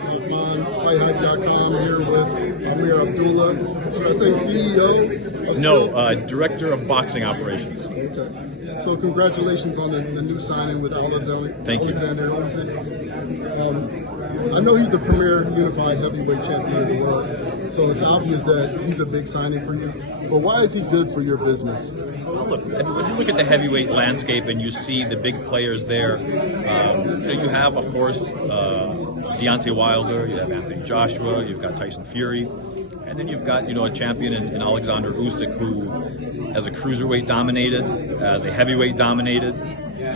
Rahman, FightHype.com, here with Amer Abdallah. Should I say CEO? No, Director of Boxing Operations. Okay. So congratulations on the new signing with Oleksandr Usyk. I know he's the premier unified heavyweight champion of the world, so it's obvious that he's a big signing for you. But why is he good for your business? Well, look, when you look at the heavyweight landscape and you see the big players there, you have, of course, Deontay Wilder, you have Anthony Joshua, you've got Tyson Fury, and then you've got, a champion in Oleksandr Usyk who, as a cruiserweight dominated, as a heavyweight dominated,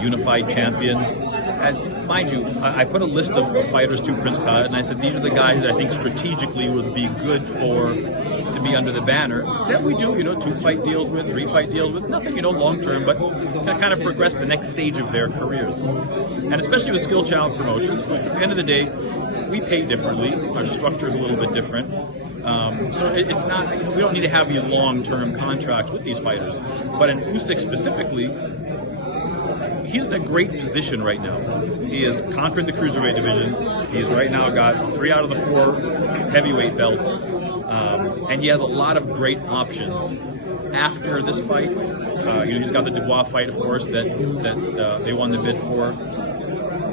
unified champion. And mind you, I put a list of fighters to Prince Khalid, and I said these are the guys that I think strategically would be good to be under the banner. That we do, 2-fight deals with, 3-fight deals with, nothing, long term, but kind of progress the next stage of their careers. And especially with skill challenge promotions, at the end of the day, we pay differently. Our structure is a little bit different. So it's not, we don't need to have these long-term contracts with these fighters. But in Usyk specifically, he's in a great position right now. He has conquered the cruiserweight division. He's right now got 3 out of the 4 heavyweight belts. And he has a lot of great options after this fight. He's got the Dubois fight, of course, that they won the bid for,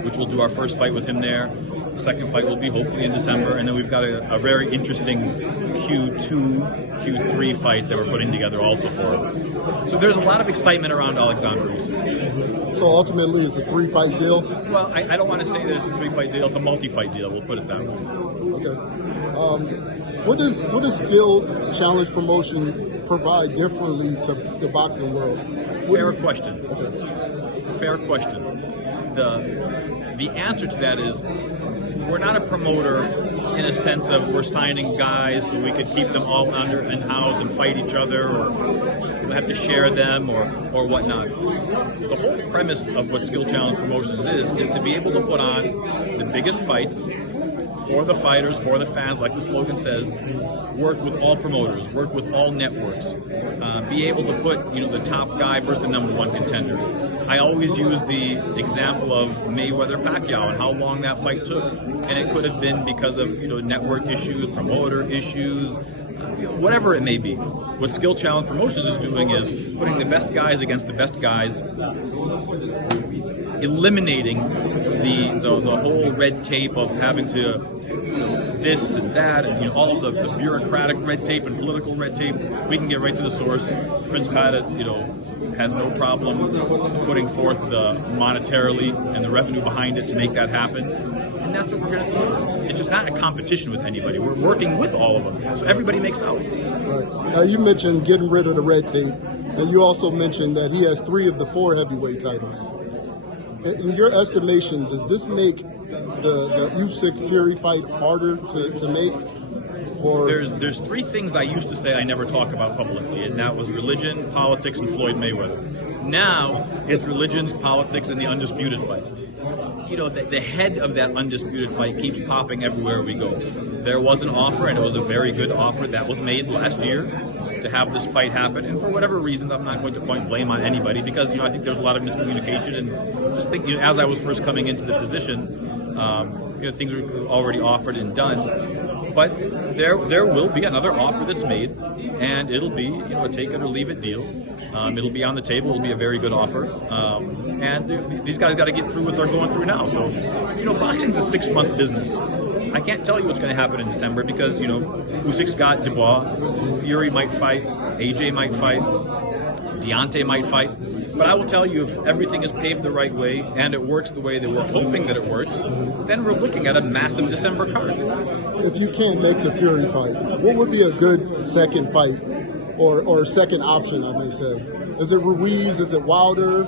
which we'll do our first fight with him there. The second fight will be hopefully in December, and then we've got a very interesting Q2, Q3 fight that we're putting together also for him. So there's a lot of excitement around Oleksandr Usyk. So ultimately, it's a 3-fight deal? Well, I don't want to say that it's a 3-fight deal. It's a multi-fight deal. We'll put it that way. Okay. What does skill challenge promotion provide differently to the boxing world? Fair question. Okay. Fair question. The answer to that is we're not a promoter in a sense of we're signing guys so we could keep them all under in-house and fight each other, or have to share them or whatnot. The whole premise of what Skill Challenge Promotions is to be able to put on the biggest fights for the fighters, for the fans, like the slogan says, work with all promoters, work with all networks, be able to put the top guy versus the #1 contender. I always use the example of Mayweather-Pacquiao and how long that fight took, and it could have been because of network issues, promoter issues, whatever it may be. What Skill Challenge Promotions is doing is putting the best guys against the best guys, eliminating the whole red tape of having to this and that, and all of the bureaucratic red tape and political red tape. We can get right to the source. Prince Khalid, has no problem putting forth the monetarily and the revenue behind it to make that happen. And that's what we're going to do. It's just not a competition with anybody. We're working with all of them, so everybody makes out. Right. Now, you mentioned getting rid of the red tape, and you also mentioned that he has 3 of the 4 heavyweight titles. In your estimation, does this make the Usyk Fury fight harder to make? Or there's 3 things I used to say I never talk about publicly, and that was religion, politics, and Floyd Mayweather. Now it's religions, politics, and the undisputed fight. The head of that undisputed fight keeps popping everywhere we go. There was an offer, and it was a very good offer that was made last year to have this fight happen. And for whatever reason, I'm not going to point blame on anybody, because I think there's a lot of miscommunication. And just think, as I was first coming into the position, things were already offered and done. But there will be another offer that's made, and it'll be a take it or leave it deal. It'll be on the table. It'll be a very good offer, and these guys got to get through what they're going through now. So, boxing's a 6-month business. I can't tell you what's going to happen in December because Usyk's got Dubois, Fury might fight, AJ might fight, Deontay might fight. But I will tell you, if everything is paved the right way and it works the way that we're hoping that it works, then we're looking at a massive December card. If you can't make the Fury fight, what would be a good second fight or second option, I may say? Is it Ruiz? Is it Wilder?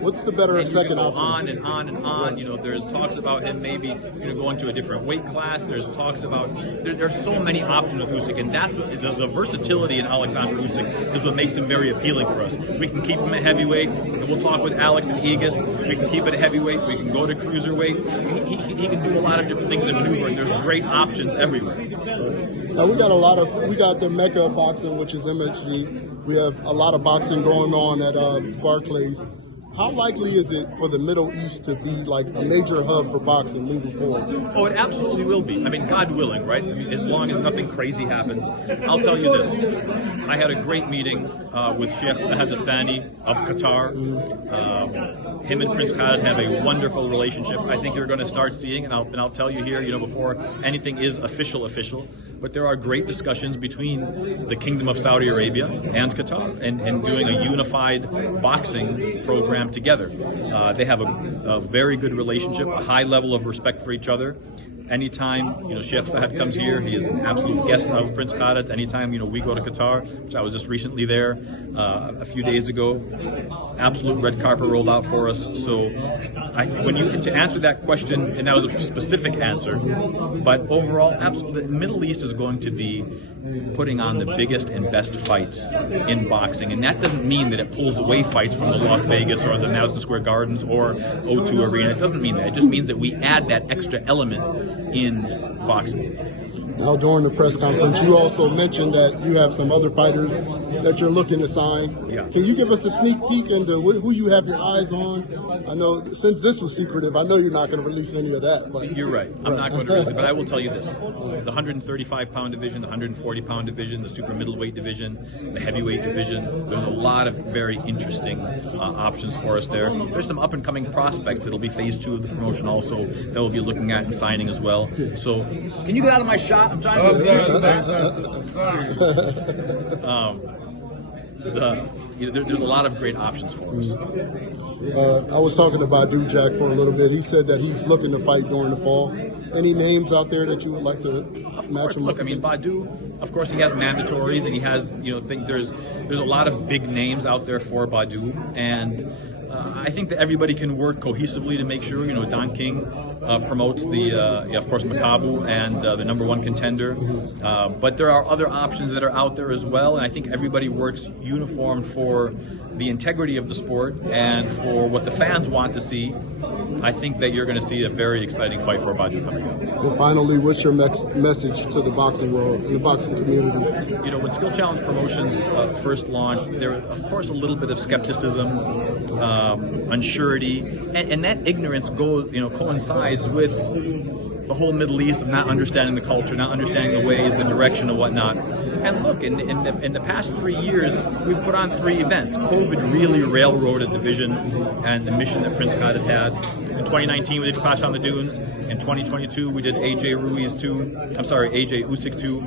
What's the better second option? On and on and on. There's talks about him maybe going to a different weight class. There's talks about there's so many options with Usyk, and that's what the versatility in Oleksandr Usyk is what makes him very appealing for us. We can keep him at heavyweight, and we'll talk with Alex and Hijazi. We can keep it at heavyweight. We can go to cruiserweight. He can do a lot of different things in maneuvering. There's great options everywhere. Now we got the mecca of boxing, which is MSG. We have a lot of boxing going on at Barclays. How likely is it for the Middle East to be like a major hub for boxing moving forward? Oh, it absolutely will be. I mean, God willing, right? I mean, as long as nothing crazy happens. I'll tell you this. I had a great meeting with Sheikh Fahad Al-Thani of Qatar. Him and Prince Khalid have a wonderful relationship. I think you're going to start seeing, and I'll tell you here, before anything is official, but there are great discussions between the Kingdom of Saudi Arabia and Qatar and doing a unified boxing program together. They have a very good relationship, a high level of respect for each other. Anytime, Sheikh Fahad comes here, he is an absolute guest of Prince Khalid. Anytime, we go to Qatar, which I was just recently there a few days ago, absolute red carpet rolled out for us. So to answer that question, and that was a specific answer, but overall, the Middle East is going to be putting on the biggest and best fights in boxing. And that doesn't mean that it pulls away fights from the Las Vegas or the Madison Square Gardens or O2 Arena. It doesn't mean that. It just means that we add that extra element in boxing. Now, during the press conference, you also mentioned that you have some other fighters that you're looking to sign. Yeah. Can you give us a sneak peek into who you have your eyes on? I know, since this was secretive, I know you're not going to release any of that. But you're right. I'm not going to release it, but I will tell you this. The 135-pound division, the 140-pound division, the super middleweight division, the heavyweight division, there's a lot of very interesting options for us there. There's some up-and-coming prospects that'll be phase 2 of the promotion also that we'll be looking at and signing as well. So, can you get out of my shot? I'm trying to... there's a lot of great options for us. I was talking to Badu Jack for a little bit. He said that he's looking to fight during the fall. Any names out there that you would like to match him up? Look, I mean, Badu, of course, he has mandatories, and he has, there's a lot of big names out there for Badu, and I think that everybody can work cohesively to make sure, Don King promotes of course, Makabu and the #1 contender. But there are other options that are out there as well, and I think everybody works uniform for the integrity of the sport and for what the fans want to see. I think that you're going to see a very exciting fight for Badu coming up. Well, finally, what's your message to the boxing world, the boxing community? When Skill Challenge Promotions first launched, there was, of course, a little bit of skepticism, unsurety, and that ignorance coincides with the whole Middle East of not understanding the culture, not understanding the ways, the direction, and whatnot. And look, in the past 3 years, we've put on 3 events. COVID really railroaded the vision and the mission that Prince Khalid had. In 2019, we did Clash on the Dunes. In 2022, we did AJ Usyk 2.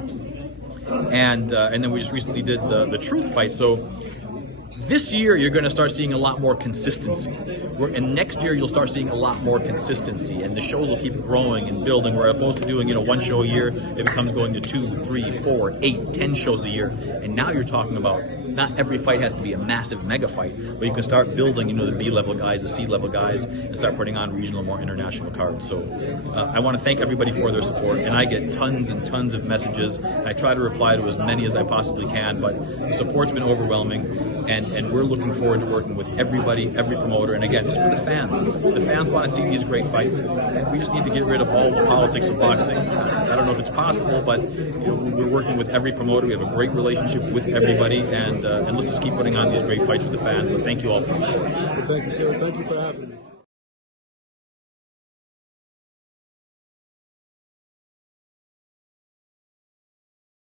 And then we just recently did the Truth fight. So this year, you're going to start seeing a lot more consistency. And next year, you'll start seeing a lot more consistency. And the shows will keep growing and building. Where opposed to doing 1 show a year, it becomes going to 2, 3, 4, 8, 10 shows a year. And now you're talking about not every fight has to be a massive mega fight, but you can start building, the B-level guys, the C-level guys, and start putting on regional, more international cards. So I want to thank everybody for their support. And I get tons and tons of messages. And I try to reply to as many as I possibly can, but the support's been overwhelming. And we're looking forward to working with everybody, every promoter, and again, just for the fans. The fans want to see these great fights. We just need to get rid of all the politics of boxing. I don't know if it's possible, but we're working with every promoter. We have a great relationship with everybody, and let's just keep putting on these great fights with the fans. But thank you all for the support. Well, thank you, sir. Thank you for having me.